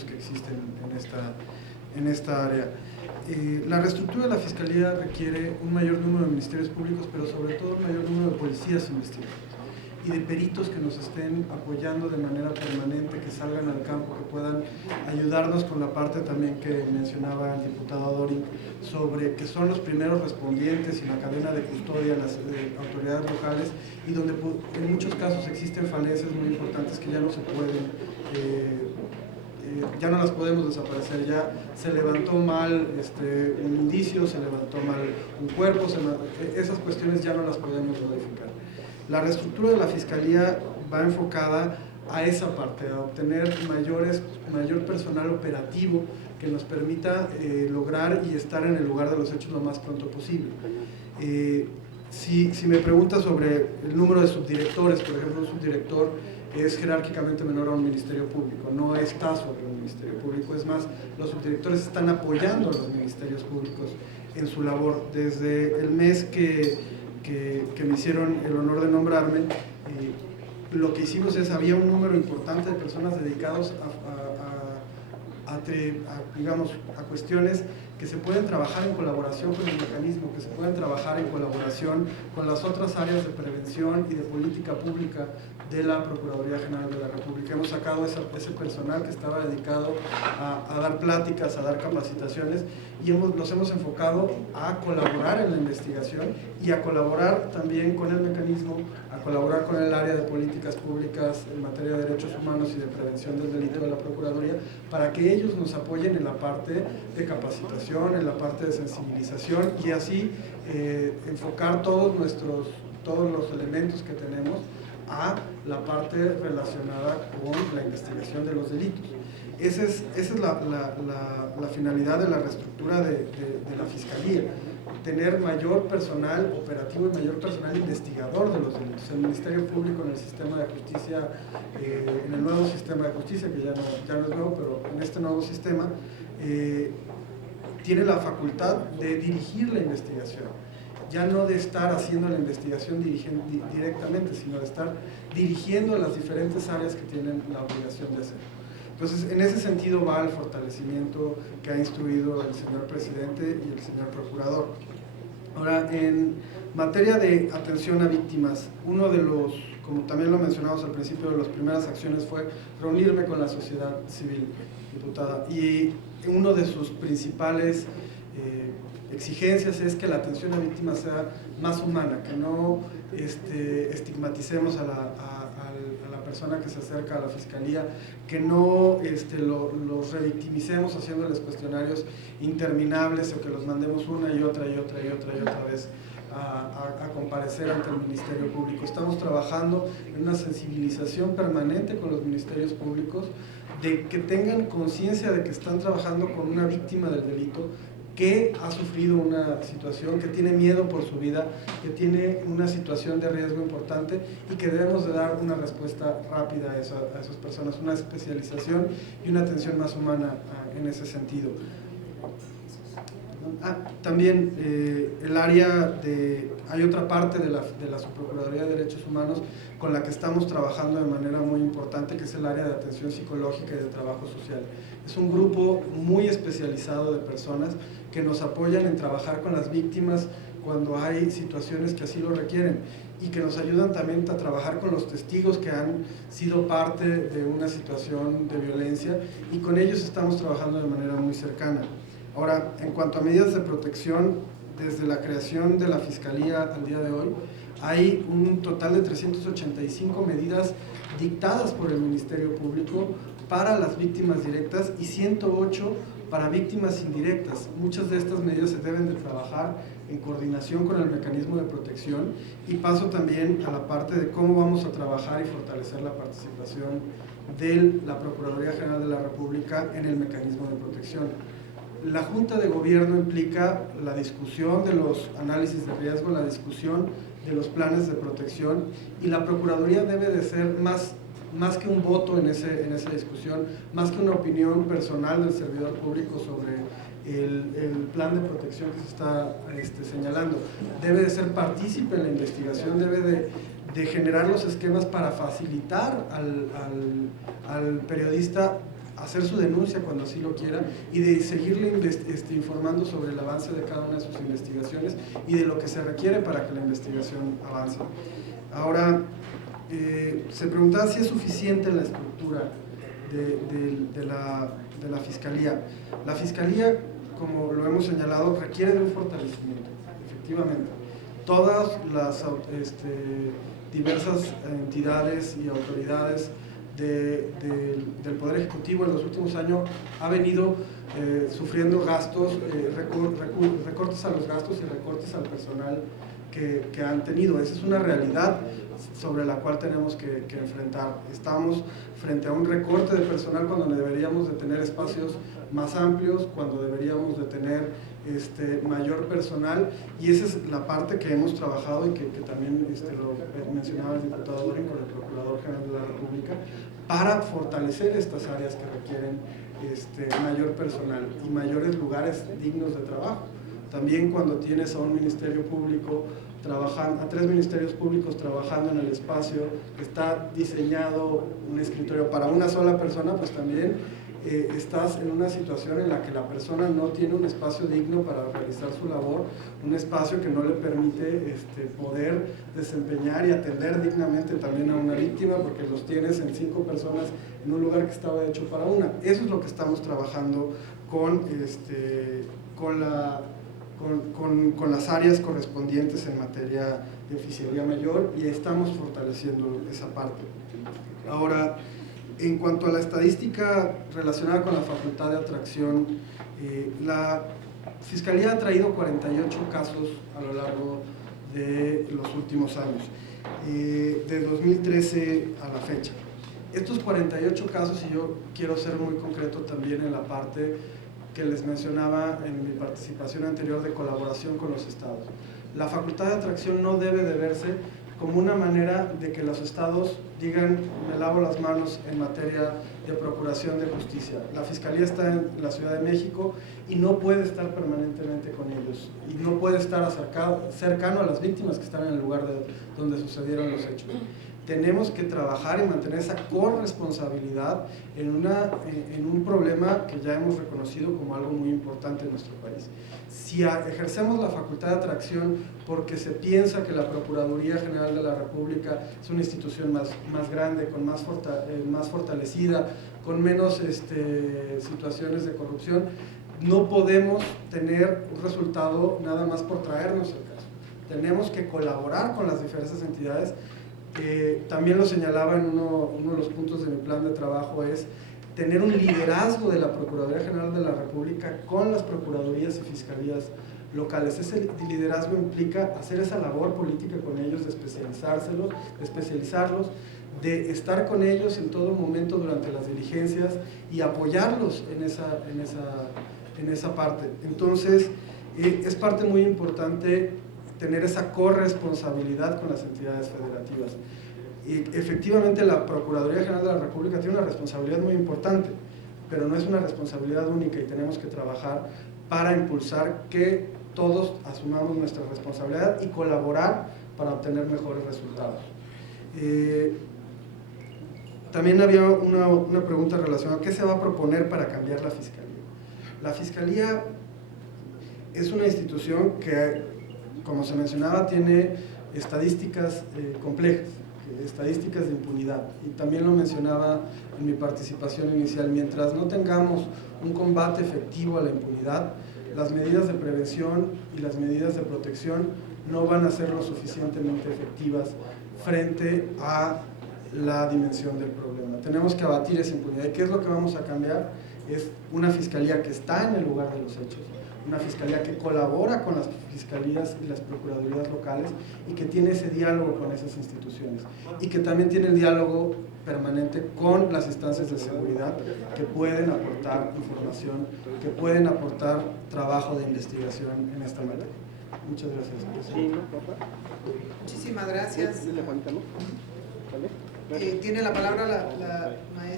desafíos que existen en esta área. La reestructura de la Fiscalía requiere un mayor número de ministerios públicos, pero sobre todo un mayor número de policías investigadores y de peritos que nos estén apoyando de manera permanente, que salgan al campo, que puedan ayudarnos con la parte también que mencionaba el diputado Dorin, sobre que son los primeros respondientes y la cadena de custodia en las autoridades locales, y donde en muchos casos existen falencias muy importantes que ya no se pueden, ya no las podemos desaparecer. Ya se levantó mal un indicio, se levantó mal un cuerpo, esas cuestiones ya no las podemos modificar. La reestructura de la Fiscalía va enfocada a esa parte, a obtener mayor personal operativo que nos permita lograr y estar en el lugar de los hechos lo más pronto posible. Si me preguntas sobre el número de subdirectores, por ejemplo, un subdirector es jerárquicamente menor a un ministerio público, no está sobre un ministerio público. Es más, los subdirectores están apoyando a los ministerios públicos en su labor. Desde el mes que me hicieron el honor de nombrarme, lo que hicimos es, había un número importante de personas dedicados digamos, a cuestiones que se pueden trabajar en colaboración con el mecanismo, que se pueden trabajar en colaboración con las otras áreas de prevención y de política pública de la Procuraduría General de la República. Hemos sacado ese personal que estaba dedicado a dar pláticas, a dar capacitaciones, y los hemos enfocado a colaborar en la investigación y a colaborar también con el mecanismo, a colaborar con el área de políticas públicas en materia de derechos humanos y de prevención del delito de la Procuraduría, para que ellos nos apoyen en la parte de capacitación, en la parte de sensibilización, y así enfocar todos los elementos que tenemos a la parte relacionada con la investigación de los delitos. Esa es la finalidad de la reestructura de la Fiscalía: tener mayor personal operativo y mayor personal investigador de los delitos. El Ministerio Público en el sistema de justicia, en el nuevo sistema de justicia, que ya no es nuevo, pero en este nuevo sistema, tiene la facultad de dirigir la investigación, ya no de estar haciendo la investigación directamente, sino de estar dirigiendo las diferentes áreas que tienen la obligación de hacer. Entonces, en ese sentido va el fortalecimiento que ha instruido el señor presidente y el señor procurador. Ahora, en materia de atención a víctimas, uno de los, como también lo mencionamos al principio, de las primeras acciones fue reunirme con la sociedad civil, diputada, y uno de sus principales exigencias es que la atención a víctimas sea más humana, que no estigmaticemos a la persona que se acerca a la Fiscalía, que no los revictimicemos haciéndoles cuestionarios interminables, o que los mandemos una y otra vez a comparecer ante el Ministerio Público. Estamos trabajando en una sensibilización permanente con los ministerios públicos, de que tengan conciencia de que están trabajando con una víctima del delito, que ha sufrido una situación, que tiene miedo por su vida, que tiene una situación de riesgo importante, y que debemos de dar una respuesta rápida a esas personas, una especialización y una atención más humana en ese sentido. También hay otra parte de la Subprocuraduría de Derechos Humanos con la que estamos trabajando de manera muy importante, que es el área de atención psicológica y de trabajo social. Es un grupo muy especializado de personas que nos apoyan en trabajar con las víctimas cuando hay situaciones que así lo requieren, y que nos ayudan también a trabajar con los testigos que han sido parte de una situación de violencia, y con ellos estamos trabajando de manera muy cercana. Ahora, en cuanto a medidas de protección, desde la creación de la Fiscalía al día de hoy, hay un total de 385 medidas dictadas por el Ministerio Público para las víctimas directas y 108 para víctimas indirectas. Muchas de estas medidas se deben de trabajar en coordinación con el mecanismo de protección, y paso también a la parte de cómo vamos a trabajar y fortalecer la participación de la Procuraduría General de la República en el mecanismo de protección. La Junta de Gobierno implica la discusión de los análisis de riesgo, la discusión de los planes de protección, y la Procuraduría debe de ser más que un voto en esa discusión, más que una opinión personal del servidor público sobre el plan de protección que se está señalando. Debe de ser partícipe en la investigación, debe de generar los esquemas para facilitar al periodista hacer su denuncia cuando así lo quiera y de seguirle informando sobre el avance de cada una de sus investigaciones y de lo que se requiere para que la investigación avance. Ahora, se preguntaba si es suficiente la estructura de la Fiscalía. La Fiscalía, como lo hemos señalado, requiere de un fortalecimiento, efectivamente. Todas las diversas entidades y autoridades del Poder Ejecutivo en los últimos años ha venido sufriendo gastos, recortes a los gastos y recortes al personal que han tenido. Esa es una realidad sobre la cual tenemos que enfrentar. Estamos frente a un recorte de personal cuando deberíamos de tener espacios más amplios, cuando deberíamos de tener mayor personal, y esa es la parte que hemos trabajado y que también lo mencionaba el diputado Dorin con el Procurador General de la República, para fortalecer estas áreas que requieren mayor personal y mayores lugares dignos de trabajo. También cuando tienes a un ministerio público trabajando, a 3 ministerios públicos trabajando en el espacio que está diseñado un escritorio para una sola persona, pues también estás en una situación en la que la persona no tiene un espacio digno para realizar su labor, un espacio que no le permite poder desempeñar y atender dignamente también a una víctima, porque los tienes en 5 personas en un lugar que estaba hecho para una. Eso es lo que estamos trabajando con las áreas correspondientes en materia de oficialía mayor, y estamos fortaleciendo esa parte. Ahora, en cuanto a la estadística relacionada con la facultad de atracción, la Fiscalía ha traído 48 casos a lo largo de los últimos años, de 2013 a la fecha. Estos 48 casos, y yo quiero ser muy concreto también en la parte que les mencionaba en mi participación anterior de colaboración con los estados. La facultad de atracción no debe de verse como una manera de que los estados digan, me lavo las manos en materia de procuración de justicia. La Fiscalía está en la Ciudad de México y no puede estar permanentemente con ellos, y no puede estar cercano a las víctimas que están en el lugar donde sucedieron los hechos. Tenemos que trabajar y mantener esa corresponsabilidad en un problema que ya hemos reconocido como algo muy importante en nuestro país. Si ejercemos la facultad de atracción porque se piensa que la Procuraduría General de la República es una institución más grande, más fortalecida, con menos situaciones de corrupción, no podemos tener un resultado nada más por traernos el caso. Tenemos que colaborar con las diversas entidades. También lo señalaba en uno de los puntos de mi plan de trabajo, es tener un liderazgo de la Procuraduría General de la República con las procuradurías y fiscalías locales. Ese liderazgo implica hacer esa labor política con ellos, de especializarlos, de estar con ellos en todo momento durante las diligencias y apoyarlos en esa parte. Entonces, es parte muy importante tener esa corresponsabilidad con las entidades federativas. Y efectivamente la Procuraduría General de la República tiene una responsabilidad muy importante, pero no es una responsabilidad única, y tenemos que trabajar para impulsar que todos asumamos nuestra responsabilidad y colaborar para obtener mejores resultados. También había una pregunta relacionada: ¿qué se va a proponer para cambiar la Fiscalía? La Fiscalía es una institución que, como se mencionaba, tiene estadísticas complejas, estadísticas de impunidad, y también lo mencionaba en mi participación inicial. Mientras no tengamos un combate efectivo a la impunidad, las medidas de prevención y las medidas de protección no van a ser lo suficientemente efectivas frente a la dimensión del problema. Tenemos que abatir esa impunidad. ¿Y qué es lo que vamos a cambiar? Es una Fiscalía que está en el lugar de los hechos, una Fiscalía que colabora con las fiscalías y las procuradurías locales, y que tiene ese diálogo con esas instituciones, y que también tiene el diálogo permanente con las instancias de seguridad, que pueden aportar información, que pueden aportar trabajo de investigación en esta materia. Muchas gracias. Muchísimas gracias. Tiene la palabra la maestra.